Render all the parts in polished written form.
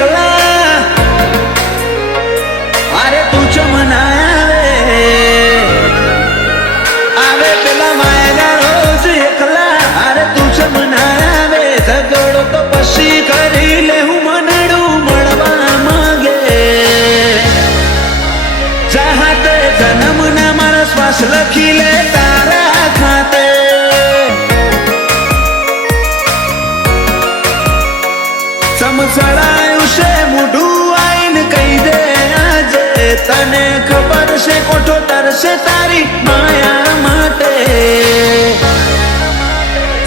એકલા અરે તું ચમનાવે આવે પેલા માયના રોજ એકલા અરે તું ચમનાવે ઝઘડો તો પછી કરી લે હું મનડું મળવા માંગે ચાહતે જન્મના મારા શ્વાસ લખી લે તારા ખાતે સમસળાયું છે મોઢું આઈને કહી દે આજે તને ખબર છે કોઠો તરસે તારી માયા માટે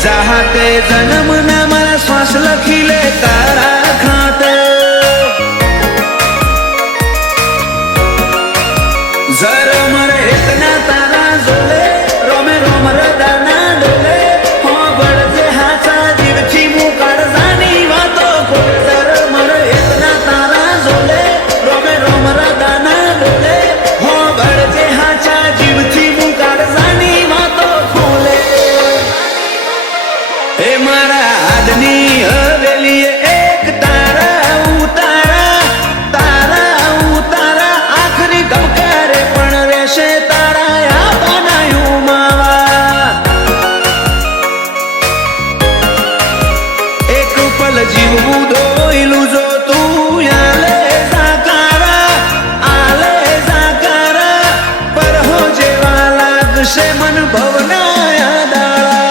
ચાહતે જન્મના મારા શ્વાસ લખી લે તારા ખાતે જરા મરે એકના તારા જોલે રોમે રોમ રદાના ડોલે હો બળજે હાચા જીવથી મુ કાળજાની વાતો ખોલ જરા મરે એકના તારા જોલે રોમે રોમ રદાના ડોલે હો બળજે હાચા જીવથી મુ કાળજાની વાતો ખોલે એ મારા હાથની હવેલીએ એક તારા ઉતારા આખરી ગમકારે પણ રહેશે તારા આ બનાયું માવા એક પલ જીવવું દોયલું જો તું આલે જાકારા પર હો જેવા લાગશે મન ભવના યાદાળા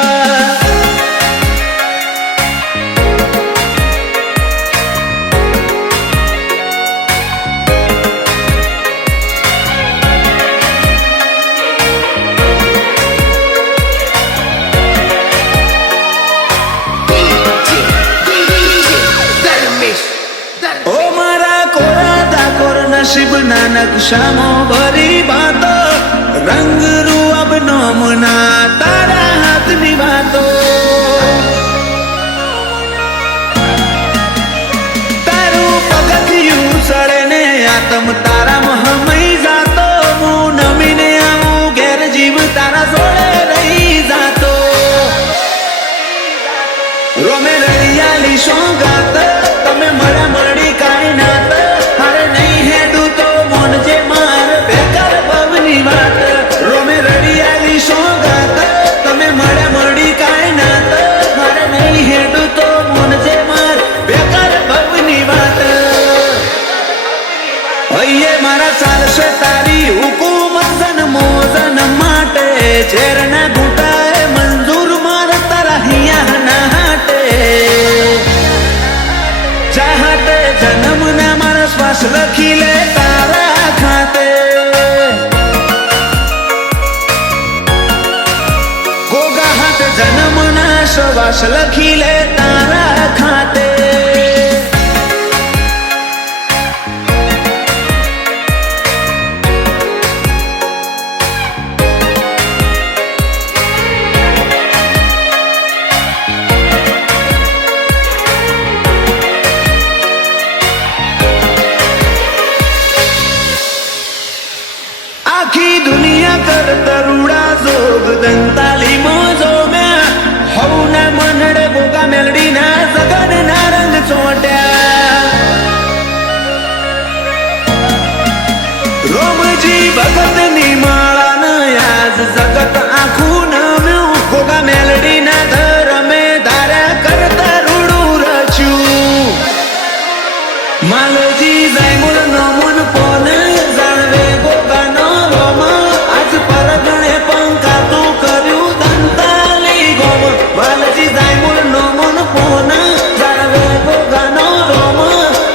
ઓ મારા કોરા ડાકોર નસીબના નકશામાં ભરી બાતો રંગ રૂઅબનો મના તારા હાથની વાતો તારું પગથિયું સળે ને આતમ તારા મહમઈ જાતો હું નમીને આવું ઘેર જીવ તારા જોડે રહી જાતો રોમે રળિયાલી સોગાત તમે મળ્યા મળી કાંઈ નાત હારે નહીં હેડું તો મોનજે માર બેકાર ભવની વાત રોમે રળિયાલી સોગાત તમે મળ્યા મળી કાંઈ નાત હારે નહીં હેડું તો મોનજે માર બેકાર ભવની વાત હૈયે મારા ચાલશે તારી હુકુમત જન્મો જન્મ માટે ઝેરના ઘૂંટાએ મંજૂર માર તારા હિયાના હાટે ચાહતે જન્મના મારા શ્વાસ લખી લે તારા ખાતે ગોગા હાથ જન્મના શ્વાસ લખી લે તારા ખાતે આખી દુનિયા કર તરુડા જોગ દંતાલી મોજો મેં હવના મનડે ગોગા મેલડીના જગનના રંગ ચોટ્યા રોમજી ભગતની માળાના યાદ જગત આખું નમ્યું ગોગા મેલડીના ધરમે ધાર્યા કરતા રૂડું રચ્યું માલજી જાયમુલ નમુન પોને જાણવે ગોગાનો આજ પરગણે પંકાતું કર્યું દંતાલી ગોમ વાલજી જાયમુલ નમુન પોન જાણવે ગોગાનો રોમ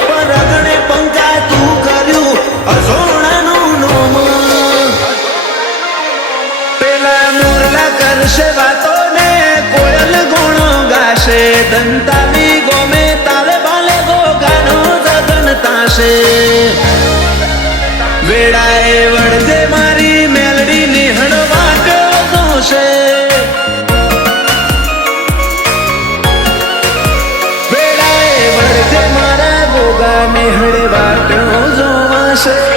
પરગણે પંકાતું કર્યું અસોણાનું નોમ પેલા મોરલા કરશે વાતો ને કોયલ ગુણો ગાશે દંતાલી ગોમે તાલે બાલે ગોગાનો જગન તાશે વેળાએ વળજે મારી મેલડી નિહળ વાટો જોશે વેળાએ વળજે મારા ગોગા નિહળ વાટો જોવાશે